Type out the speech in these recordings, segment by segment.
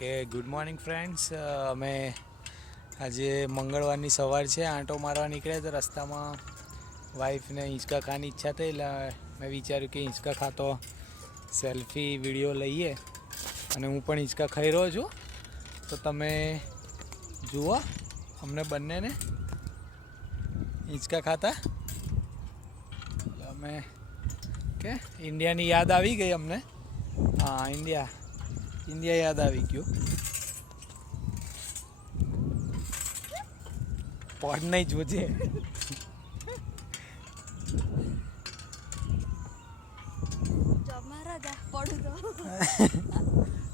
Okay good morning friends. અમે આજે મંગળવારની સવાર છે, આંટો મારવા નીકળ્યા તો રસ્તામાં વાઈફને હિંચકા ખાવાની ઈચ્છા થઈ, એટલે મેં વિચાર્યું કે હિંચકા ખાતો સેલ્ફી વિડીયો લઈએ. અને હું પણ હિંચકા ખાઈ રહ્યો છું, તો તમે જુઓ અમને બંનેને હિંચકા ખાતા. અમે કે ઇન્ડિયાની યાદ આવી ગઈ અમને. હા, ઇન્ડિયા યાદ આવી ગયું. પડ નહીં જોજે.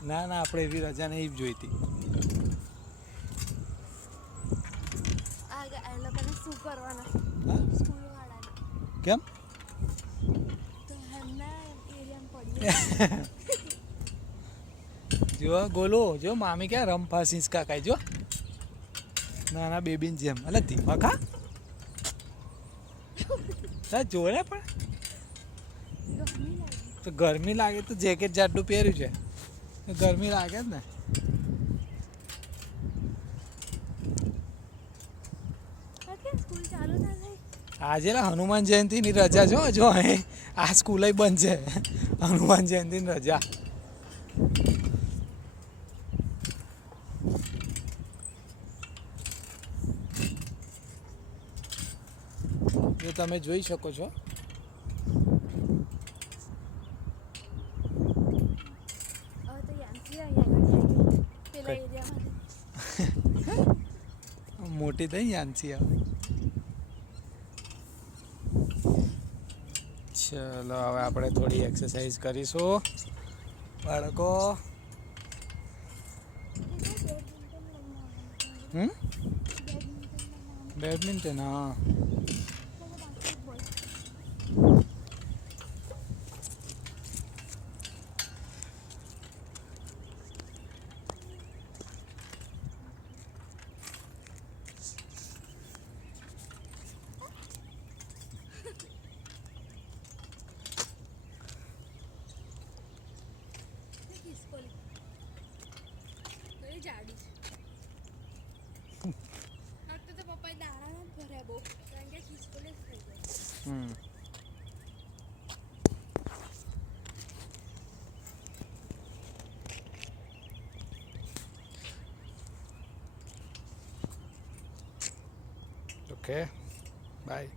ના ના, આપણે એવી રજા નહીં જોઈતી. કેમ? જો ગોલો જો મામી ક્યાં રમફાસ હિંચકા ખાય જો, નાના બેબીની જેમ. એટલે ધીમા ખા જોડે. પણ તો ગરમી લાગે તો જેકેટ જાડું પહેર્યું છે, ગરમી લાગે જ ને. આજે હનુમાન જયંતિની રજા જો આ સ્કૂલ બંધ છે. હનુમાન જયંતિની રજા. જો તમે જોઈ શકો છો. મોટી થઈ યાંસી હવે. ચલો હવે આપણે થોડી એક્સરસાઇઝ કરીશું બાળકો. બેડમિન્ટન? હા. Okay, bye.